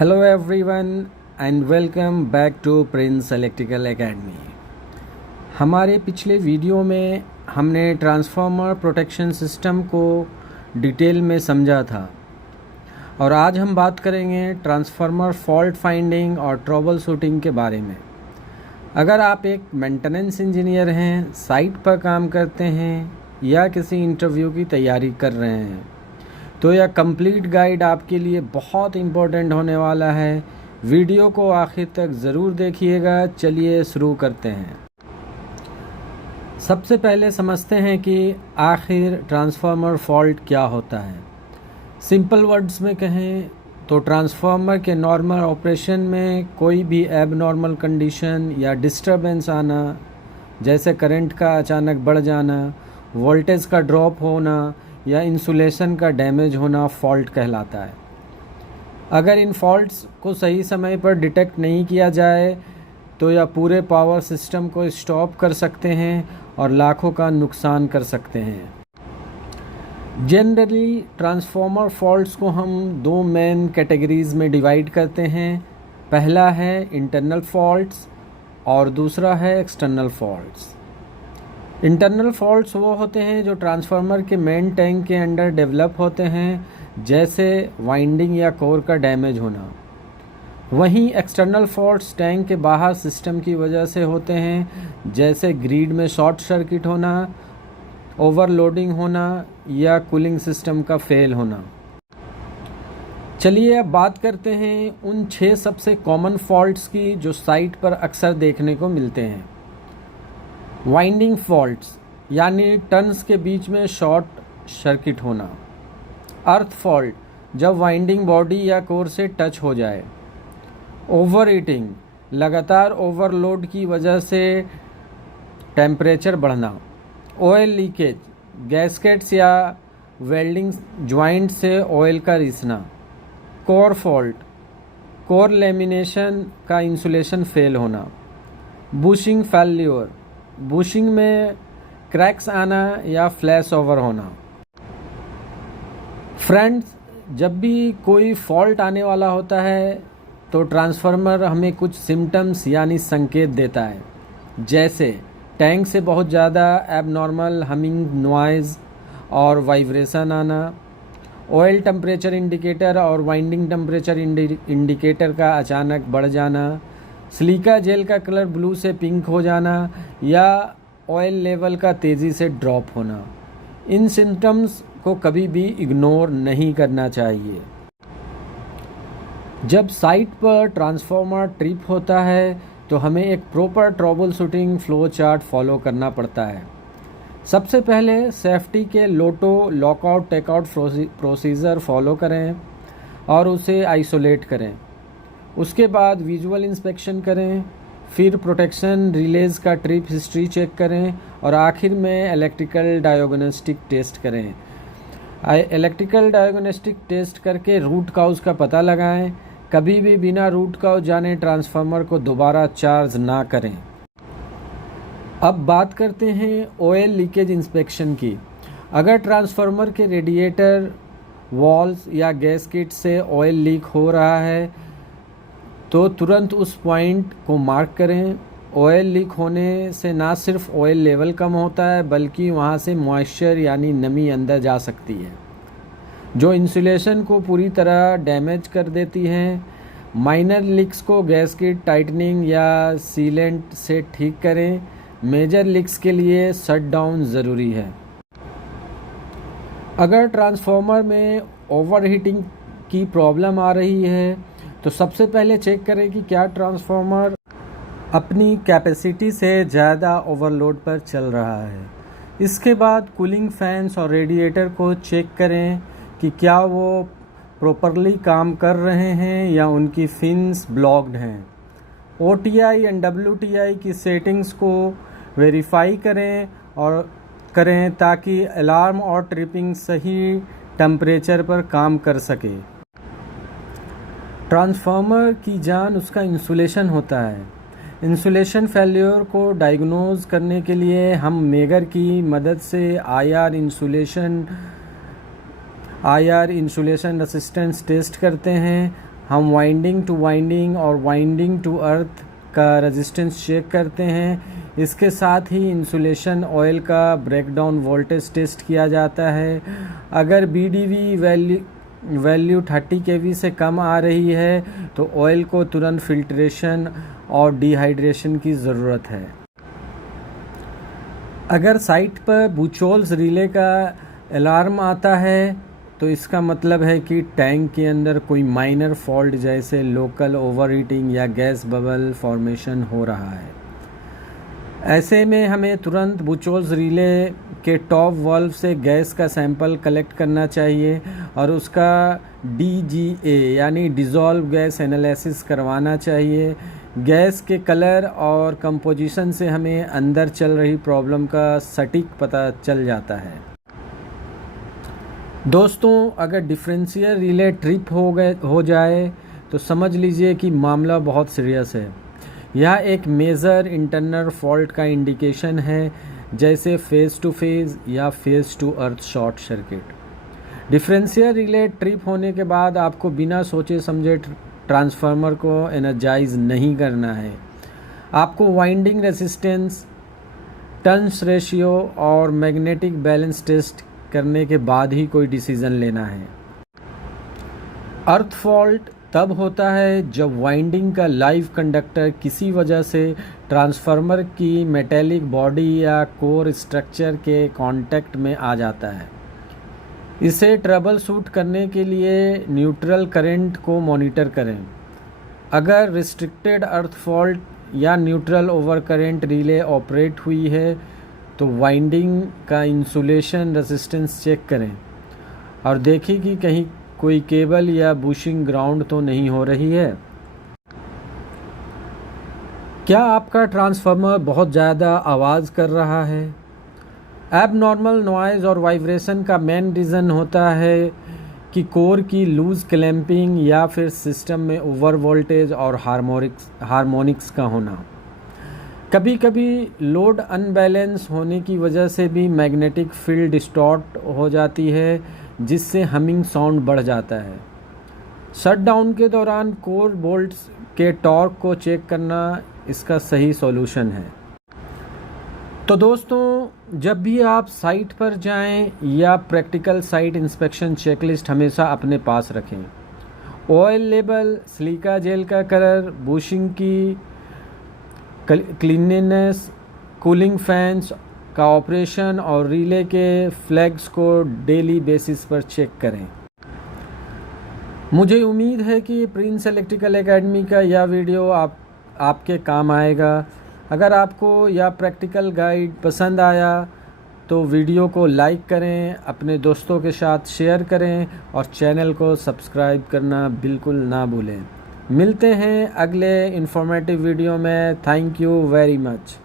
Hello everyone and welcome back to Prince Electrical Academy. हमारे पिछले video में हमने ट्रांसफार्मर प्रोटेक्शन सिस्टम को डिटेल में समझा था और आज हम बात करेंगे ट्रांसफार्मर फॉल्ट फाइंडिंग और ट्रबल शूटिंग के बारे में। अगर आप एक मेंटेनेंस इंजीनियर हैं, साइट पर काम करते हैं या किसी इंटरव्यू की तैयारी कर रहे हैं तो यह कंप्लीट गाइड आपके लिए बहुत इम्पोर्टेंट होने वाला है। वीडियो को आखिर तक ज़रूर देखिएगा। चलिए शुरू करते हैं। सबसे पहले समझते हैं कि आखिर ट्रांसफार्मर फॉल्ट क्या होता है। सिंपल वर्ड्स में कहें तो ट्रांसफार्मर के नॉर्मल ऑपरेशन में कोई भी एबनॉर्मल कंडीशन या डिस्टरबेंस आना, जैसे करंट का अचानक बढ़ जाना, वोल्टेज का ड्रॉप होना या इंसुलेशन का डैमेज होना फॉल्ट कहलाता है। अगर इन फॉल्ट्स को सही समय पर डिटेक्ट नहीं किया जाए तो यह पूरे पावर सिस्टम को स्टॉप कर सकते हैं और लाखों का नुकसान कर सकते हैं। जनरली ट्रांसफार्मर फॉल्ट्स को हम दो मेन कैटेगरीज में डिवाइड करते हैं। पहला है इंटरनल फॉल्ट्स और दूसरा है एक्सटर्नल फॉल्ट्स। इंटरनल फॉल्ट्स वो होते हैं जो ट्रांसफार्मर के मेन टैंक के अंदर डेवलप होते हैं, जैसे वाइंडिंग या कोर का डैमेज होना। वहीं एक्सटर्नल फॉल्ट्स टैंक के बाहर सिस्टम की वजह से होते हैं, जैसे ग्रिड में शॉर्ट सर्किट होना, ओवरलोडिंग होना या कूलिंग सिस्टम का फेल होना। चलिए अब बात करते हैं उन 6 सबसे कॉमन फॉल्ट्स की जो साइट पर अक्सर देखने को मिलते हैं। वाइंडिंग फॉल्ट्स यानी टर्न्स के बीच में शॉर्ट सर्किट होना। अर्थ फॉल्ट जब वाइंडिंग बॉडी या कोर से टच हो जाए। ओवर हीटिंग लगातार ओवरलोड की वजह से टेम्परेचर बढ़ना। ऑयल लीकेज गैस्केट्स या वेल्डिंग ज्वाइंट से ऑयल का रिसना। कोर फॉल्ट कोर लेमिनेशन का इंसुलेशन फेल होना। बुशिंग फेल्योर बुशिंग में क्रैक्स आना या फ्लैश ओवर होना। फ्रेंड्स, जब भी कोई फॉल्ट आने वाला होता है तो ट्रांसफार्मर हमें कुछ सिम्टम्स यानी संकेत देता है, जैसे टैंक से बहुत ज़्यादा एबनॉर्मल हमिंग नॉइज़ और वाइब्रेशन आना, ऑयल टेम्परेचर इंडिकेटर और वाइंडिंग टेम्परेचर इंडिकेटर का अचानक बढ़ जाना, सिलिका जेल का कलर ब्लू से पिंक हो जाना या ऑयल लेवल का तेज़ी से ड्रॉप होना। इन सिम्टम्स को कभी भी इग्नोर नहीं करना चाहिए। जब साइट पर ट्रांसफार्मर ट्रिप होता है तो हमें एक proper trouble shooting flow chart follow करना पड़ता है। सबसे पहले सेफ्टी के लोटो लॉकआउट टेकआउट प्रोसीजर फॉलो करें और उसे आइसोलेट करें। उसके बाद विजुअल इंस्पेक्शन करें, फिर प्रोटेक्शन रिलेज का ट्रिप हिस्ट्री चेक करें और आखिर में इलेक्ट्रिकल डायग्नोस्टिक टेस्ट करें। इलेक्ट्रिकल डायग्नोस्टिक टेस्ट करके रूट काउज का पता लगाएं। कभी भी बिना रूट काउज जाने ट्रांसफार्मर को दोबारा चार्ज ना करें। अब बात करते हैं ऑयल लीकेज इंस्पेक्शन की। अगर ट्रांसफार्मर के रेडिएटर वॉल्स या गैसकेट से ऑयल लीक हो रहा है तो तुरंत उस पॉइंट को मार्क करें। ऑयल लीक होने से ना सिर्फ ऑयल लेवल कम होता है बल्कि वहाँ से मॉइस्चर यानी नमी अंदर जा सकती है, जो इंसुलेशन को पूरी तरह डैमेज कर देती है। माइनर लीक्स को गैसकेट टाइटनिंग या सीलेंट से ठीक करें। मेजर लीक्स के लिए शट डाउन ज़रूरी है। अगर ट्रांसफार्मर में ओवरहीटिंग की प्रॉब्लम आ रही है तो सबसे पहले चेक करें कि क्या ट्रांसफार्मर अपनी कैपेसिटी से ज़्यादा ओवरलोड पर चल रहा है। इसके बाद कूलिंग फैंस और रेडिएटर को चेक करें कि क्या वो प्रॉपरली काम कर रहे हैं या उनकी फिन्स ब्लॉक्ड हैं। OTI एंड WTI की सेटिंग्स को वेरीफाई करें ताकि अलार्म और ट्रिपिंग सही टेम्परेचर पर काम कर सके। ट्रांसफार्मर की जान उसका इंसुलेशन होता है। इंसुलेशन फेल्योर को डायग्नोज करने के लिए हम मेगर की मदद से IR इंसुलेशन रेसिस्टेंस टेस्ट करते हैं। हम वाइंडिंग टू वाइंडिंग और वाइंडिंग टू अर्थ का रेजिस्टेंस चेक करते हैं। इसके साथ ही इंसुलेशन ऑयल का ब्रेकडाउन वोल्टेज टेस्ट किया जाता है। अगर BDV वैल्यू 30 kV से कम आ रही है तो ऑयल को तुरंत फिल्ट्रेशन और डिहाइड्रेशन की ज़रूरत है। अगर साइट पर बुचोल्स रिले का अलार्म आता है तो इसका मतलब है कि टैंक के अंदर कोई माइनर फॉल्ट जैसे लोकल ओवरहीटिंग या गैस बबल फॉर्मेशन हो रहा है। ऐसे में हमें तुरंत बुचोल्स रिले के टॉप वाल्व से गैस का सैंपल कलेक्ट करना चाहिए और उसका DGA यानी डिज़ोल्व गैस एनालिसिस करवाना चाहिए। गैस के कलर और कंपोजिशन से हमें अंदर चल रही प्रॉब्लम का सटीक पता चल जाता है। दोस्तों, अगर डिफरेंशियल रिले ट्रिप हो जाए तो समझ लीजिए कि मामला बहुत सीरियस है। यह एक मेजर इंटरनल फॉल्ट का इंडिकेशन है, जैसे फेज़ टू फेज़ या phase to earth short circuit. Differential relay trip होने के बाद आपको बिना सोचे समझे ट्रांसफार्मर को एनर्जाइज नहीं करना है। आपको वाइंडिंग रेजिस्टेंस, टर्न्स रेशियो और मैग्नेटिक बैलेंस टेस्ट करने के बाद ही कोई डिसीज़न लेना है। अर्थ फॉल्ट तब होता है जब वाइंडिंग का लाइव कंडक्टर किसी वजह से ट्रांसफार्मर की मेटेलिक बॉडी या कोर स्ट्रक्चर के कांटेक्ट में आ जाता है। इसे ट्रबल शूट करने के लिए न्यूट्रल करंट को मॉनिटर करें। अगर रिस्ट्रिक्टेड अर्थ फॉल्ट या neutral over current relay operate हुई है तो वाइंडिंग का इंसुलेशन रेजिस्टेंस चेक करें और देखें कि कहीं कोई केबल या बुशिंग ग्राउंड तो नहीं हो रही है। क्या आपका ट्रांसफार्मर बहुत ज़्यादा आवाज़ कर रहा है? एबनॉर्मल नॉइज़ और वाइब्रेशन का मेन रीज़न होता है कि कोर की लूज़ क्लैंपिंग या फिर सिस्टम में ओवर वोल्टेज और हार्मोनिक्स का होना। कभी कभी लोड अनबैलेंस होने की वजह से भी मैग्नेटिक फील्ड डिस्टॉर्ट हो जाती है, जिससे हमिंग साउंड बढ़ जाता है। शटडाउन के दौरान कोर बोल्ट्स के टॉर्क को चेक करना इसका सही सॉल्यूशन है। तो दोस्तों, जब भी आप साइट पर जाएं या प्रैक्टिकल साइट इंस्पेक्शन चेकलिस्ट हमेशा अपने पास रखें। ऑयल लेवल, सिलिका जेल का कलर, बुशिंग की क्लीननेस, कूलिंग फैंस का ऑपरेशन और रिले के फ्लैग्स को डेली बेसिस पर चेक करें। मुझे उम्मीद है कि प्रिंस इलेक्ट्रिकल एकेडमी का यह वीडियो आपके काम आएगा। अगर आपको यह प्रैक्टिकल गाइड पसंद आया तो वीडियो को लाइक करें, अपने दोस्तों के साथ शेयर करें और चैनल को सब्सक्राइब करना बिल्कुल ना भूलें। मिलते हैं अगले इंफॉर्मेटिव वीडियो में। Thank you very much.